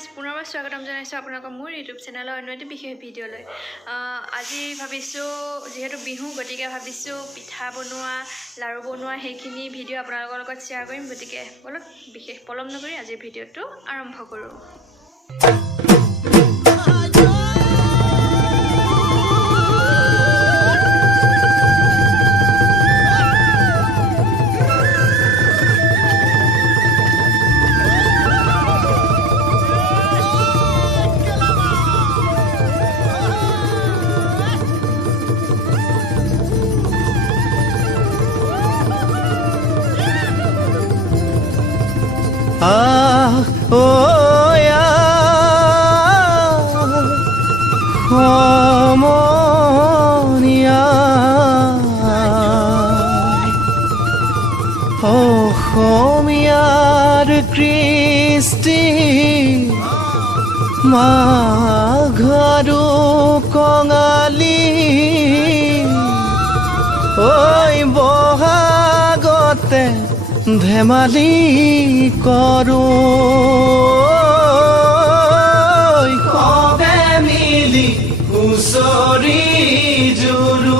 Guys পুনৰবাৰ স্বাগতম জনাইছোঁ আপোনালোকৰ মোৰ ইউটিউব চেনেলৰ অন্য এটি বিশেষ ভিডিঅ'লৈ। আজি ভাবিছোঁ যিহেতু বিহু গতিকে ভাবিছোঁ পিঠা বনোৱা লাড়ু বনোৱা সেইখিনি ভিডিঅ' আপোনালোকৰ লগত শ্বেয়াৰ কৰিম। গতিকে বলক বিশেষ পলম নকৰি আজিৰ ভিডিঅ'টো আৰম্ভ কৰোঁ। অসমীয়াৰ কৃষ্টি মাঘৰো কঙালী ঐ বহাগতে ধেমালি কৰোঁ কবে মিলি হুঁচৰি জুৰু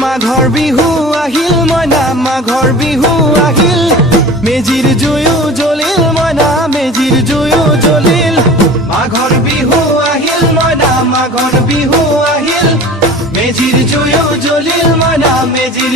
মাঘৰ বিহু আহিল মইনা মাঘৰ বিহু আহিল মেজিৰ জুয়ো জ্বলিল মইনা মেজিৰ জুয়ো জ্বলিল মাঘৰ বিহু আহিল মইনা মাঘৰ বিহু আহিল মেজিৰ জুয়ো জ্বলিল মইনা মেজিৰ